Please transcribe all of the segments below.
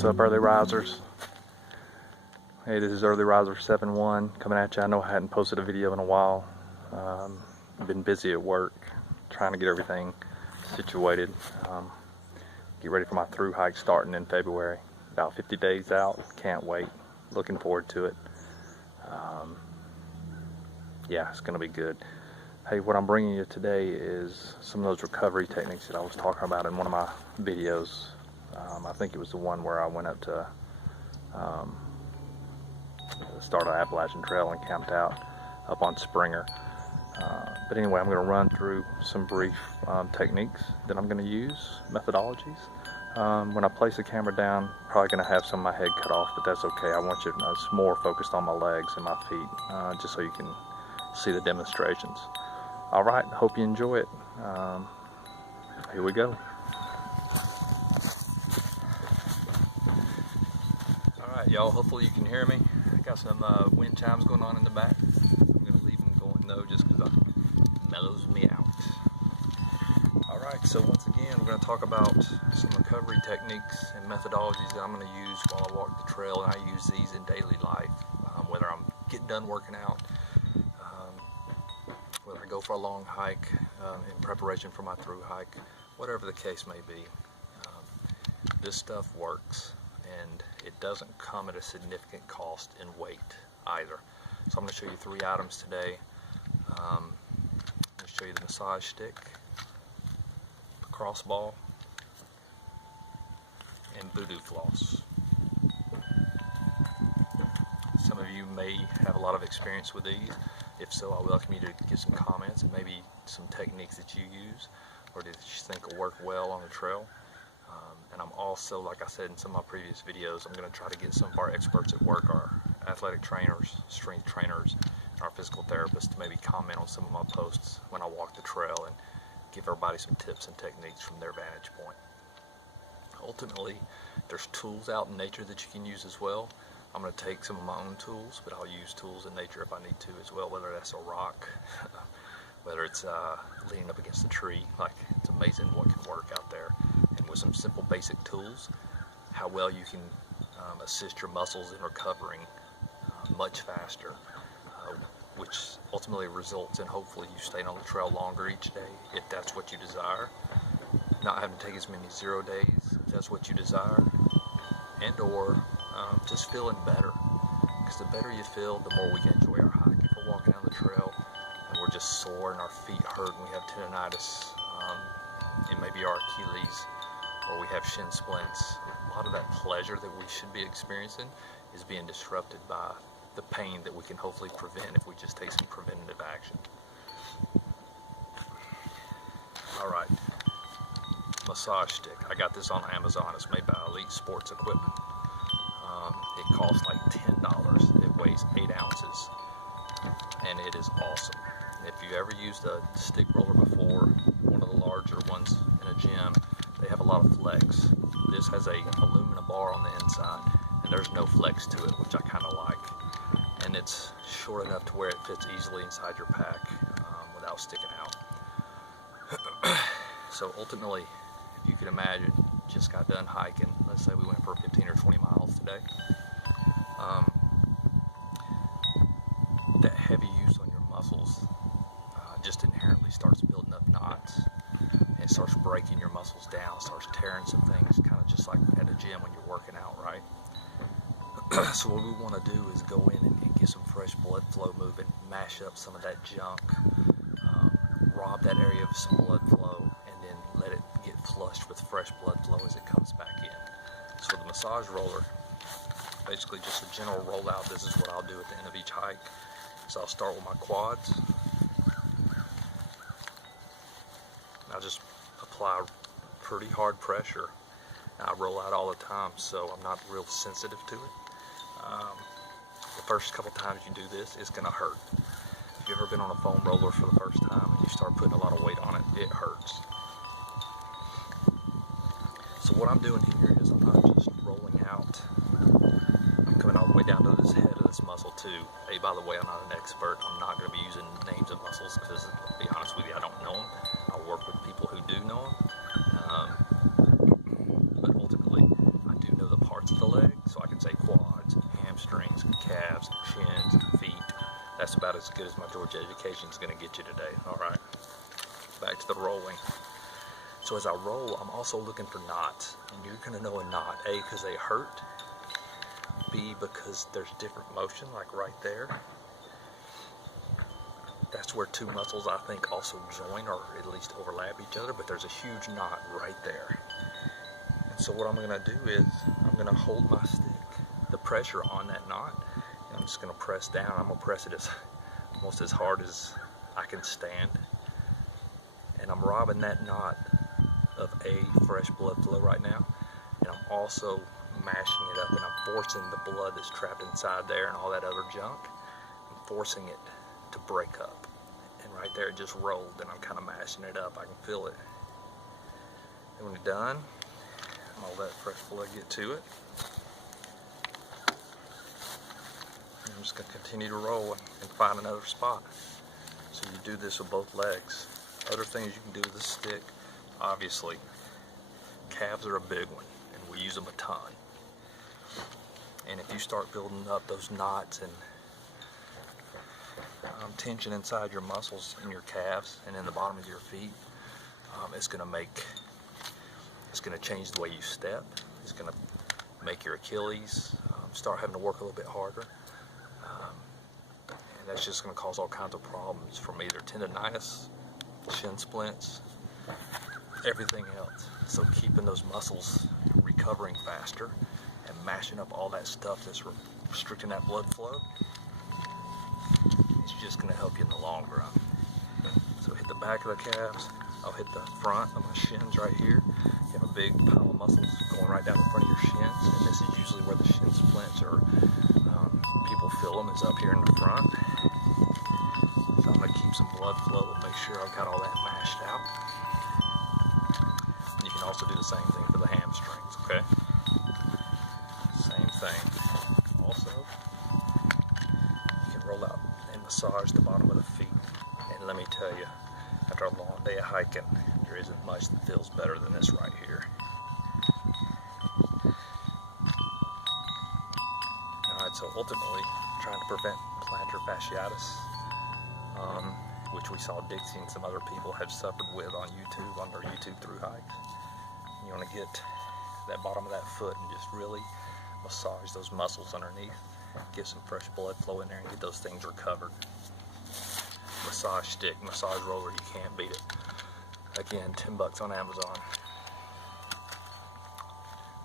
What's up, early risers? Hey, this is Early Riser 7-1 coming at you. I know I hadn't posted a video in a while. I've been busy at work trying to get everything situated. Get ready for my Thru Hike starting in February. About 50 days out. Can't wait. Looking forward to it. Yeah, it's going to be good. Hey, what I'm bringing you today is some of those recovery techniques that I was talking about in one of my videos. I think it was the one where I went up to the start of the Appalachian Trail and camped out up on Springer. But anyway, I'm going to run through some brief techniques that I'm going to use, methodologies. When I place the camera down, probably going to have some of my head cut off, but that's okay. I want you to know it's more focused on my legs and my feet, just so you can see the demonstrations. All right, hope you enjoy it. Here we go. All right, y'all, hopefully you can hear me. I got some wind chimes going on in the back. I'm gonna leave them going though, just because it mellows me out. All right, so once again, we're gonna talk about some recovery techniques and methodologies that I'm gonna use while I walk the trail, and I use these in daily life, whether I'm getting done working out, whether I go for a long hike in preparation for my Thru Hike, whatever the case may be. This stuff works, and it doesn't come at a significant cost in weight either. So I'm going to show you 3 items today. I'm going to show you the massage stick, lacrosse ball, and Voodoo floss. Some of you may have a lot of experience with these. If so, I welcome you to give some comments and maybe some techniques that you use or that you think will work well on the trail. And I'm also, like I said in some of my previous videos, I'm going to try to get some of our experts at work, our athletic trainers, strength trainers, and our physical therapists to maybe comment on some of my posts when I walk the trail and give everybody some tips and techniques from their vantage point. Ultimately, there's tools out in nature that you can use as well. I'm going to take some of my own tools, but I'll use tools in nature if I need to as well, whether that's a rock, whether it's leaning up against a tree. Like, it's amazing what can work out there. And with some simple basic tools, how well you can assist your muscles in recovering much faster, which ultimately results in hopefully you staying on the trail longer each day, if that's what you desire. Not having to take as many 0 days, if that's what you desire, and or just feeling better, because the better you feel, the more we can enjoy our hike. If we're walking down the trail and we're just sore and our feet hurt and we have tendonitis, it may be our Achilles, or we have shin splints, a lot of that pleasure that we should be experiencing is being disrupted by the pain that we can hopefully prevent if we just take some preventative action. All right, massage stick. I got this on Amazon. It's made by Elite Sports Equipment. It costs like $10. It weighs 8 ounces, and it is awesome. If you ever used a stick roller before, one of the larger ones in a gym, they have a lot of flex. This has a aluminum bar on the inside, and there's no flex to it, which I kind of like. And it's short enough to where it fits easily inside your pack without sticking out. So ultimately, if you could imagine, just got done hiking. Let's say we went for 15 or 20 miles today. That heavy use on your muscles just inherently starts building up knots, and it starts breaking your muscles down, starts tearing some things, kind of just like at a gym when you're working out, right? So what we want to do is go in and get some fresh blood flow moving, mash up some of that junk, rob that area of some blood flow, and then let it get flushed with fresh blood flow as it comes back in. So the massage roller, basically just a general rollout. This is what I'll do at the end of each hike. So I'll start with my quads. I'll just apply pretty hard pressure. I roll out all the time, so I'm not real sensitive to it. The first couple times you do this, it's gonna hurt. If you've ever been on a foam roller for the first time and you start putting a lot of weight on it, it hurts. So what I'm doing here is I'm not just rolling out. I'm coming all the way down to this head of this muscle too. Hey, by the way, I'm not an expert. I'm not going to be using names of muscles because, to be honest with you, I don't know them. I work with people who do know them. But ultimately, I do know the parts of good as my Georgia education is going to get you today. Alright, back to the rolling. So as I roll, I'm also looking for knots. And you're going to know a knot, A, because they hurt, B, because there's different motion, like right there. That's where two muscles, I think, also join or at least overlap each other, but there's a huge knot right there. And so what I'm going to do is I'm going to hold my stick, the pressure on that knot, and I'm just going to press down. I'm going to press it almost as hard as I can stand. And I'm robbing that knot of A, fresh blood flow right now, and I'm also mashing it up, and I'm forcing the blood that's trapped inside there and all that other junk. I'm forcing it to break up, and right there it just rolled, and I'm kind of mashing it up. I can feel it. And when you're done, I'll let fresh blood get to it. And I'm just going to continue to roll and find another spot. So you do this with both legs. Other things you can do with the stick, obviously, calves are a big one, and we use them a ton. And if you start building up those knots and tension inside your muscles in your calves and in the bottom of your feet, it's going to change the way you step. It's going to make your Achilles start having to work a little bit harder, and that's just going to cause all kinds of problems from either tendonitis, shin splints, everything else. So keeping those muscles recovering faster and mashing up all that stuff that's restricting that blood flow, it's just going to help you in the long run. So hit the back of the calves, I'll hit the front of my shins right here. You have a big pile of muscles going right down the front of your shins, and this is usually where the shin splints are. People feel them, is up here in the front. So I'm going to keep some blood flow and make sure I've got all that mashed out. And you can also do the same thing for the hamstrings, okay? Same thing. Also, you can roll out and massage the bottom of the feet. And let me tell you, after a long day of hiking, there isn't much that feels better than this right here. Alright, so ultimately, trying to prevent plantar fasciitis, which we saw Dixie and some other people have suffered with on YouTube, on their YouTube Thru Hikes. You want to get that bottom of that foot and just really massage those muscles underneath, get some fresh blood flow in there and get those things recovered. Massage stick, massage roller, you can't beat it. Again, $10 on Amazon.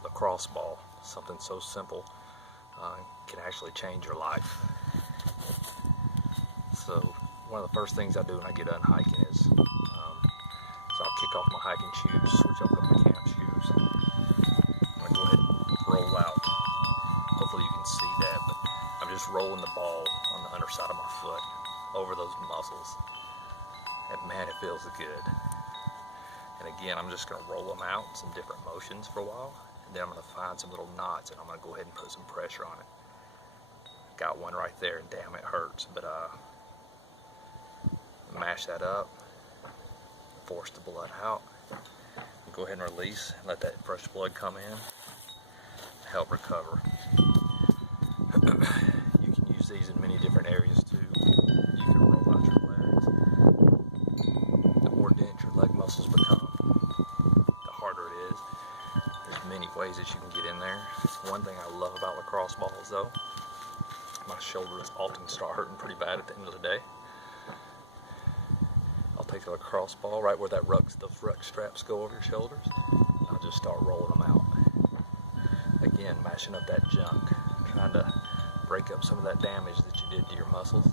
Lacrosse ball, something so simple, can actually change your life. So one of the first things I do when I get done hiking is I'll kick off my hiking shoes, switch over to my camp shoes. I'm going to go ahead and roll out. Hopefully you can see that, but I'm just rolling the ball on the underside of my foot over those muscles. And man, it feels good. And again, I'm just going to roll them out in some different motions for a while. And then I'm going to find some little knots and I'm going to go ahead and put some pressure on it. Got one right there, and damn, it hurts. But mash that up, force the blood out, go ahead and release, and let that fresh blood come in, help recover. You can use these in many different areas too. You can roll out your legs. The more dense your leg muscles become, the harder it is. There's many ways that you can get in there. One thing I love about lacrosse balls though, my shoulders often start hurting pretty bad at the end of the day. I'll take a lacrosse ball right where those ruck straps go over your shoulders, and I'll just start rolling them out. Again, mashing up that junk, trying to break up some of that damage that you did to your muscles.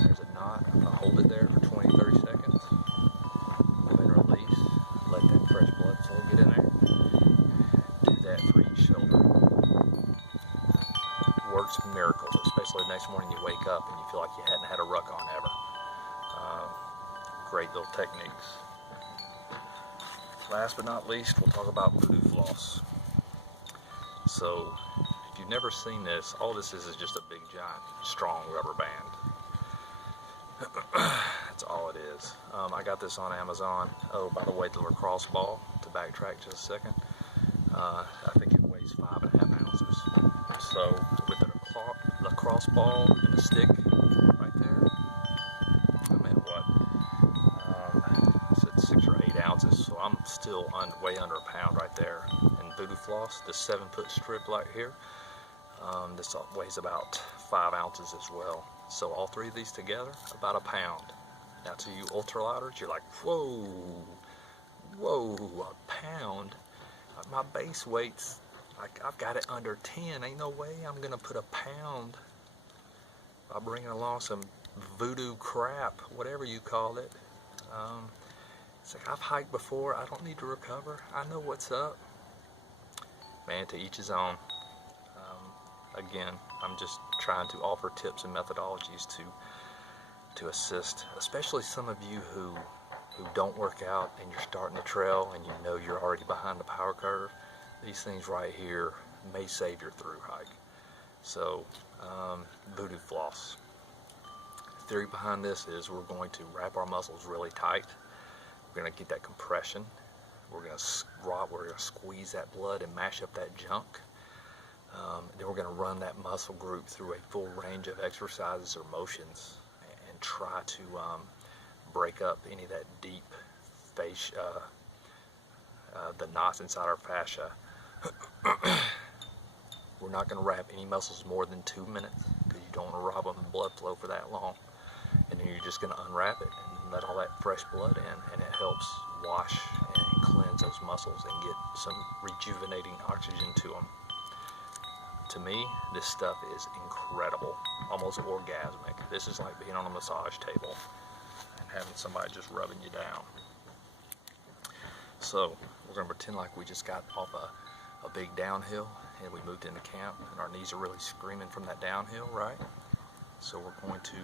There's a knot. I hold it there for 20-30 seconds. Go ahead and release. Let that fresh blood flow get in there. Do that for each shoulder. Works miracles, especially the next morning you wake up and you feel like you hadn't had a ruck on ever. Great little techniques. Last but not least, we'll talk about Voodoo floss. So, if you've never seen this, all this is just a big, giant, strong rubber band. That's all it is. I got this on Amazon. Oh, by the way, the lacrosse ball, to backtrack just a second, I think it weighs weighs 5.5 ounces. So with a lacrosse ball and a stick right there, I'm at what? I said 6 or 8 ounces, so I'm still way under a pound right there. And Voodoo floss, the 7-foot strip right here, this weighs about 5 ounces as well. So all 3 of these together, about a pound. Now to you ultralighters, you're like, whoa, a pound? My base weight's, like, I've got it under 10. Ain't no way I'm gonna put a pound by bringing along some voodoo crap, whatever you call it. It's like, I've hiked before, I don't need to recover. I know what's up. Man, to each his own. Again, I'm just trying to offer tips and methodologies to assist, especially some of you who don't work out and you're starting the trail and you know you're already behind the power curve. These things right here may save your through hike. So, Voodoo floss. The theory behind this is we're going to wrap our muscles really tight. We're going to get that compression. We're going to squeeze that blood and mash up that junk. Then we're going to run that muscle group through a full range of exercises or motions and try to break up any of that deep fascia, the knots inside our fascia. We're not going to wrap any muscles more than 2 minutes because you don't want to rob them of blood flow for that long. And then you're just going to unwrap it and let all that fresh blood in, and it helps wash and cleanse those muscles and get some rejuvenating oxygen to them. To me, this stuff is incredible, almost orgasmic. This is like being on a massage table and having somebody just rubbing you down. So we're going to pretend like we just got off a big downhill and we moved into camp and our knees are really screaming from that downhill, right? So we're going to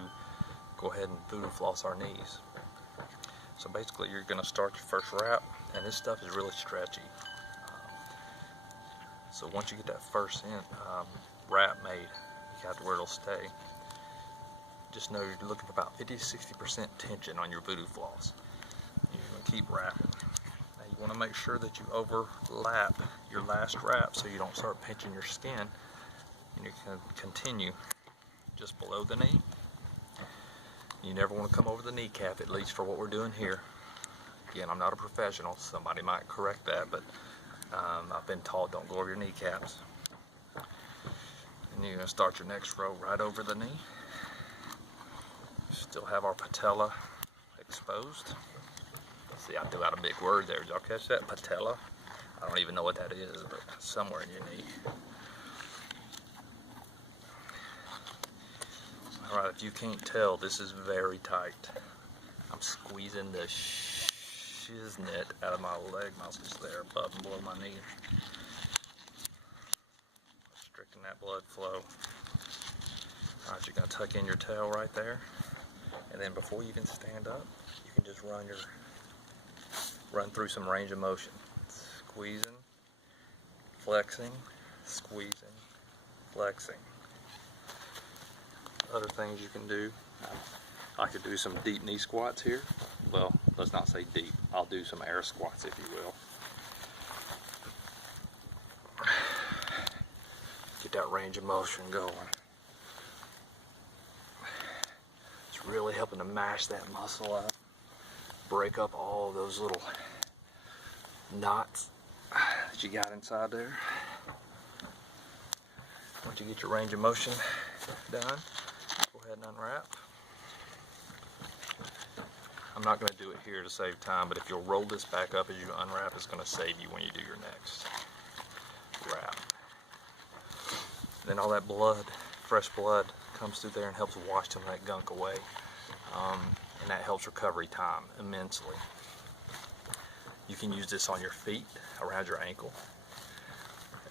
go ahead and voodoo floss our knees. So basically you're going to start your first wrap, and this stuff is really stretchy. So once you get that first wrap made, you got to where it'll stay. Just know you're looking for about 50-60% tension on your voodoo floss. You're going to keep wrapping. Now you want to make sure that you overlap your last wrap so you don't start pinching your skin. And you can continue just below the knee. You never want to come over the kneecap, at least for what we're doing here. Again, I'm not a professional. Somebody might correct that, but I've been taught don't go over your kneecaps. And you're going to start your next row right over the knee. Still have our patella exposed. See, I threw out a big word there. Did y'all catch that? Patella? I don't even know what that is, but somewhere in your knee. Alright, if you can't tell, this is very tight. I'm squeezing the shiznit out of my leg muscles there, above and below my knee. Restricting that blood flow. Alright, you're going to tuck in your tail right there. And then before you even stand up, you can just run through some range of motion. Squeezing, flexing, squeezing, flexing. Other things you can do, I could do some deep knee squats here. Well, let's not say deep. I'll do some air squats, if you will. Get that range of motion going. It's really helping to mash that muscle up, break up all those little knots that you got inside there. Once you get your range of motion done, go ahead and unwrap. I'm not going to do it here to save time, but if you'll roll this back up as you unwrap, it's going to save you when you do your next wrap. Then all that blood, fresh blood, comes through there and helps wash some of that gunk away. And that helps recovery time immensely. You can use this on your feet, around your ankle.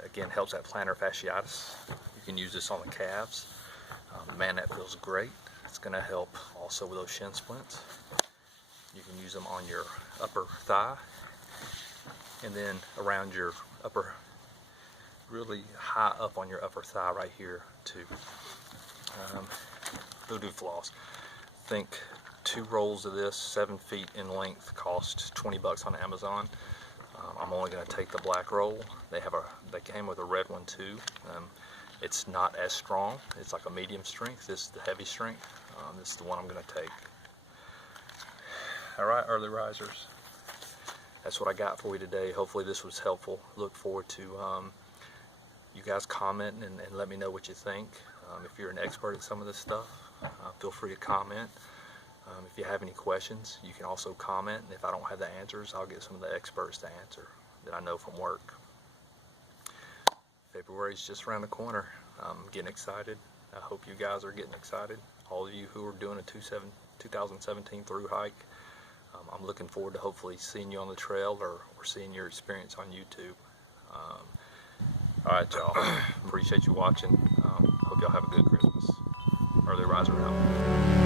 Again, helps that plantar fasciitis. You can use this on the calves. Man, that feels great. It's going to help also with those shin splints. You can use them on your upper thigh, and then around your upper, really high up on your upper thigh right here too. Voodoo floss. Think 2 rolls of this, 7 feet in length, cost $20 on Amazon. I'm only going to take the black roll. They came with a red one too. It's not as strong. It's like a medium strength. This is the heavy strength. This is the one I'm going to take. All right, early risers. That's what I got for you today. Hopefully this was helpful. Look forward to you guys commenting and let me know what you think. If you're an expert at some of this stuff, feel free to comment. If you have any questions, you can also comment, and if I don't have the answers, I'll get some of the experts to answer that I know from work. February's just around the corner. I'm getting excited. I hope you guys are getting excited. All of you who are doing a 2017 Thru Hike, I'm looking forward to hopefully seeing you on the trail or seeing your experience on YouTube. All right, y'all. Appreciate you watching. Hope y'all have a good Christmas. Early riser out.